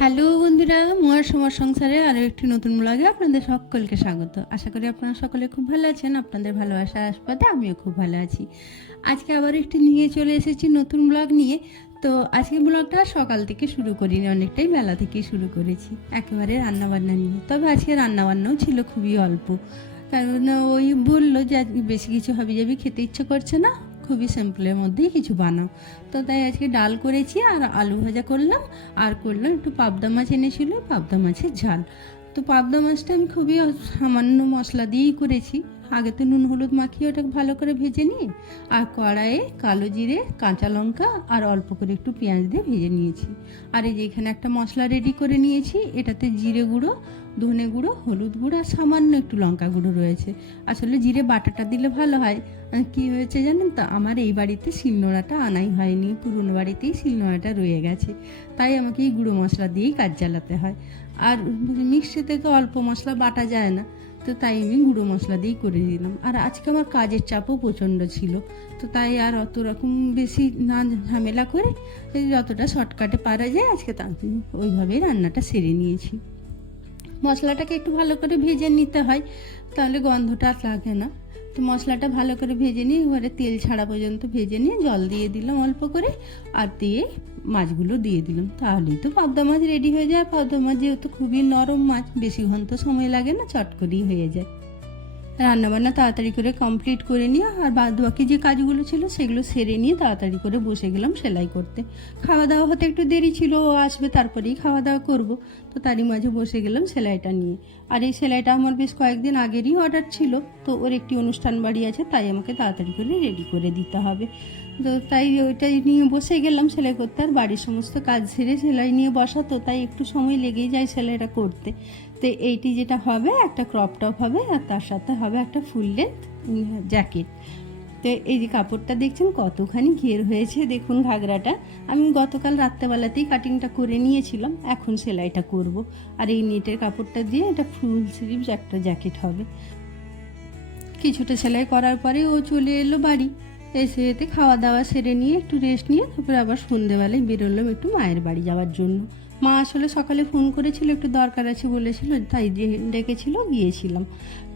Hello বন্ধুরা, mower সমর সংসারে আরও একটি নতুন ব্লগে আপনাদের সকলকে স্বাগত। আশা করি আপনারা সকলে খুব ভালো আছেন, আপনাদের ভালোবাসা আসপাতে আমিও খুব ভালো আছি। আজকে আবার একটি নিয়ে চলে এসেছি নতুন ব্লগ নিয়ে। তো আজকে ব্লগটা সকাল থেকে শুরু করিনি, অনেকটাই বেলা থেকেই শুরু করেছি, একেবারে রান্নাবান্না নিয়ে। তবে আজকে রান্নাবান্নাও ছিল খুবই অল্প। কারণ ওই বলল যে বেশি কিছু হাবি যাবি খেতে ইচ্ছে করছে না খুবই সিম্পলের মধ্যেই কিছু বানাও। তো তাই আজকে ডাল করেছি আর আলু ভাজা করলাম। আর করলাম একটু পাবদা মাছ এনেছিল, পাবদা মাছের ঝাল। তো পাবদা মাছটা আমি খুবই সামান্য মশলা দিয়েই করেছি। আগে তো নুন, হলুদ মাখিয়ে ওটাকে ভালো করে ভেজে নিয়ে, আর কড়াইয়ে কালো জিরে, কাঁচা লঙ্কা আর অল্প করে একটু পেঁয়াজ দিয়ে ভেজে নিয়েছি। আর এই যে এখানে একটা মশলা রেডি করে নিয়েছি, এটাতে জিরে গুঁড়ো ধনে গুঁড়ো, হলুদ গুঁড়ো আর সামান্য একটু লঙ্কা গুঁড়ো রয়েছে। আসলে জিরে বাটাটা দিলে ভালো হয়। কি হয়েছে জানেন তো? আমার এই বাড়িতে শিলনোড়াটা আনাই হয়নি। পুরনো বাড়িতেই শিলনোড়াটা রয়ে গেছে। তাই আমাকে এই গুঁড়ো মশলা দিয়েই কাজ চালাতে হয়। আর মিক্সিতে তো অল্প মশলা বাটা যায় না। তো তাই আমি গুঁড়ো মশলা দিয়েই করে দিলাম আর আজকে আমার কাজের চাপও প্রচণ্ড ছিল। তো তাই আর অত রকম বেশি না ঝামেলা করে যতটা শর্টকাটে পারা যায়, আজকে তা ওইভাবেই রান্নাটা সেরে নিয়েছি। মশলাটাকে একটু ভালো করে ভেজে নিতে হয়, তাহলে গন্ধটা লাগে না। তো মশলাটা ভালো করে ভেজে নিয়ে, এবারে তেল ছাড়া পর্যন্ত ভেজে নিয়ে জল দিয়ে দিলাম অল্প করে, আর দিয়ে মাছগুলো দিয়ে দিলাম। তাহলেই তো পাবদা মাছ রেডি হয়ে যায়। পাবদা মাছ যেহেতু খুবই নরম মাছ বেশি ঘন্ত সময় লাগে না, চট করেই হয়ে যায়। রান্নাবান্না তাড়াতাড়ি করে কমপ্লিট করে নিয়ে আর বাদ বাকি যে কাজগুলো ছিল সেগুলো সেরে নিয়ে তাড়াতাড়ি করে বসে গেলাম সেলাই করতে। খাওয়া দাওয়া হতে একটু দেরি ছিল, ও আসবে তারপরেই খাওয়া দাওয়া করব। তো তারই মাঝে বসে গেলাম সেলাইটা নিয়ে। আর এই সেলাইটা আমার বেশ কয়েকদিন আগেরই অর্ডার ছিল, তো ওর একটি অনুষ্ঠান বাড়ি আছে, তাই আমাকে তাড়াতাড়ি করে রেডি করে দিতে হবে। তো তাই ওইটাই নিয়ে বসে গেলাম সেলাই করতে। আর বাড়ির সমস্ত কাজ সেরে সেলাই নিয়ে বসা, তো তাই একটু সময় লেগেই যায় সেলাইটা করতে। তো এইটি যেটা হবে, একটা ক্রপ টপ হবে আর তার সাথে হবে একটা ফুল লেন্থ জ্যাকেট তো এই যে কাপড়টা দেখছেন কতখানি ঘের হয়েছে, দেখুন ঘাগরাটা। আমি গতকাল রাত্রেবেলাতেই কাটিংটা করে নিয়েছিলাম, এখন সেলাইটা করব। আর এই নেটের কাপড়টা দিয়ে এটা ফুল স্লিভস একটা জ্যাকেট হবে। কিছুটা সেলাই করার পরে ও চলে এলো বাড়ি। এসে এতে খাওয়া দাওয়া সেরে নিয়ে একটু রেস্ট নিয়ে তারপরে আবার সন্ধেবেলায় বেরোলাম একটু মায়ের বাড়ি যাওয়ার জন্য। মা আসলে সকালে ফোন করেছিল, একটু দরকার আছে বলেছিল, তাই যে ডেকেছিল, গিয়েছিলাম।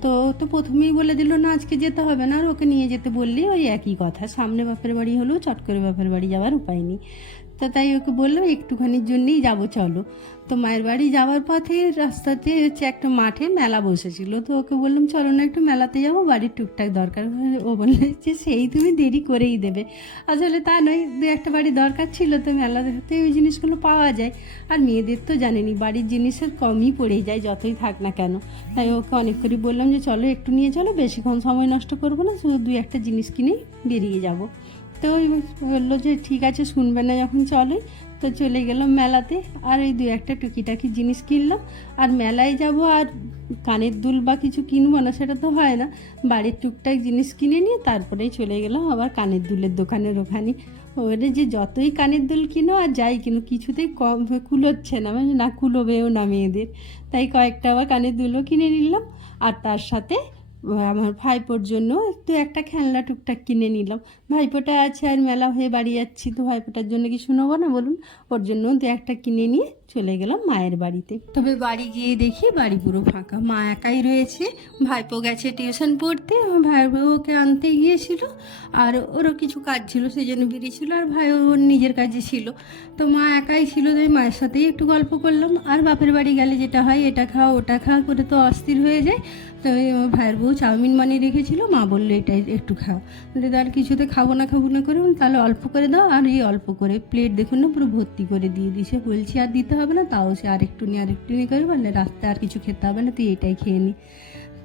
তো তো প্রথমেই বলে দিল, না, আজকে যেতে হবে না আর ওকে নিয়ে যেতে। বললেই ওই একই কথা, সামনে বাপের বাড়ি হলেও চট করে বাপের বাড়ি যাওয়ার উপায় নেই। তো তাই ওকে বললাম, একটুখানির জন্যেই যাব, চলো। তো মায়ের বাড়ি যাওয়ার পথে রাস্তাতে হচ্ছে একটা মাঠে মেলা বসেছিল। তো ওকে বললাম, চলো না, একটু মেলাতে যাব, বাড়ির টুকটাক দরকার। ও বললে, যে সেই তুমি দেরি করেই দেবে। আসলে তা নয়, দু একটা বাড়ি দরকার ছিল, তো মেলাতে ওই জিনিসগুলো পাওয়া যায়। আর মেয়েদের তো জানেনি বাড়ির জিনিসের কমই পড়ে যায়, যতই থাক না কেন। তাই ওকে অনেক করে বললাম যে, চলো, একটু নিয়ে চলো, বেশিক্ষণ সময় নষ্ট করব না, শুধু দুই একটা জিনিস কিনেই বেরিয়ে যাব। তো বলল যে, ঠিক আছে, শুনবে না যখন চলে। তো চলে গেলাম মেলাতে। আর ওই দু একটা টুকিটাকি জিনিস কিনলাম। আর মেলায় যাব আর কানের দুল বা কিছু কিনবো না, সেটা তো হয় না। বাড়ির টুকটাক জিনিস কিনে নিয়ে তারপরেই চলে গেলাম আবার কানের দুলের দোকানের ওখানে। ওরে যে যতই কানের দুল কিনো আর যাই কিনো, কিছুতেই কম কুলোচ্ছে না মানে না কুলোবেও না মেয়েদের। তাই কয়েকটা আবার কানের দুলও কিনে নিলাম। আর তার সাথে আমার ভাইপোর জন্য একটু একটা খেলনা টুকটাক কিনে নিলাম। ভাইপোটা আছে আর মেলা হয়ে বাড়ি যাচ্ছি, তো ভাইপোটার জন্য কি নেব না বলুন? ওর জন্য দু একটা কিনে নিয়ে চলে গেলাম মায়ের বাড়িতে। তবে বাড়ি গিয়ে দেখি বাড়ি পুরো ফাঁকা। মা একাই রয়েছে। ভাইপো গেছে টিউশন পড়তে ভাইপো ওকে আনতে গিয়েছিল, আর ওরও কিছু কাজ ছিল সেই জন্য বেরিয়েছিল আর ভাই ওর নিজের কাজে ছিল। তো মা একাই ছিল, তাই মায়ের সাথেই একটু গল্প করলাম। আর বাপের বাড়ি গেলে যেটা হয়, এটা খাও, ওটা খাও, করে তো অস্থির হয়ে যায়। তো ভাইয়ের বউ চাউমিন বানিয়ে রেখেছিল, মা বলল, এটাই একটু খাও। আর কিছুতে খাব না খাব না, করে, তাহলে অল্প করে দাও। আর এই অল্প করে প্লেট দেখুন না, পুরো ভর্তি করে দিয়ে দিছে বলছি, আর দিতে হবে না, তাও সে আরেকটু নিয়ে আরেকটু নিয়ে করে বললে, রাস্তায় আর কিছু খেতে হবে না, তুই এটাই খেয়ে নি।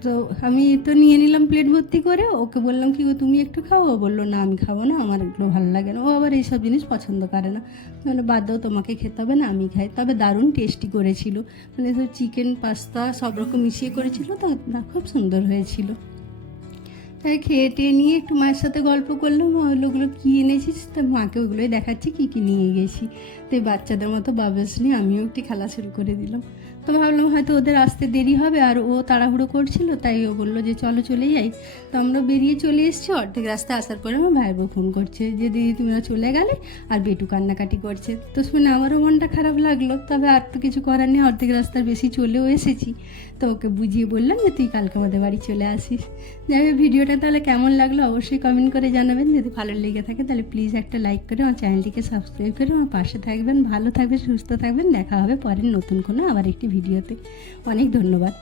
তো আমি তো নিয়ে নিলাম প্লেট ভর্তি করে, ওকে বললাম, কি তুমি একটু খাও? ও বলল, না, আমি খাব না, আমার এগুলো ভালো লাগে না। ও আবার এইসব জিনিস পছন্দ করে না। মানে বাদ দাও, তোমাকে খেতে হবে না, আমি খাই। তবে দারুণ টেস্টি করেছিল। মানে চিকেন পাস্তা সব রকম মিশিয়ে করেছিল, তো না, খুব সুন্দর হয়েছিল। তাই খেয়ে টেয়ে নিয়ে একটু মায়ের সাথে গল্প করলাম। মা ওগুলো কী এনেছিস? তা মাকে ওগুলোই দেখাচ্ছি, কী কী নিয়ে গেছি। তো বাচ্চাদের মতো বাবাস নিয়ে আমিও একটি খেলা শুরু করে দিলাম। তো ভাবলাম হয়তো ওদের আসতে দেরি হবে আর ও তাড়াহুড়ো করছিল, তাই ও বলল যে চলো চলে যাই। তো আমরা বেরিয়ে চলে এসেছি, অর্ধেক রাস্তা আসার পরে আমার ভাইয়ের ফোন করছে যে, দিদি তোমরা চলে গেলে আর বেটু কান্নাকাটি করছে। তো শুনে আমারও মনটা খারাপ লাগল, তবে আর তো কিছু করার নেই, অর্ধেক রাস্তার বেশি চলেও এসেছি। তো ওকে বুঝিয়ে বললাম যে, তুই কালকে আমাদের বাড়ি চলে আসিস। যাই হোক, ভিডিওটা তাহলে কেমন লাগল অবশ্যই কমেন্ট করে জানাবেন, যদি ভালো লেগে থাকে তাহলে প্লিজ একটা লাইক করে আমার চ্যানেলটিকে সাবস্ক্রাইব করে আমার পাশে থাকবেন, ভালো থাকবেন, সুস্থ থাকবেন, দেখা হবে পরের নতুন কোনো আবার একটি ভিডিওতে অনেক ধন্যবাদ।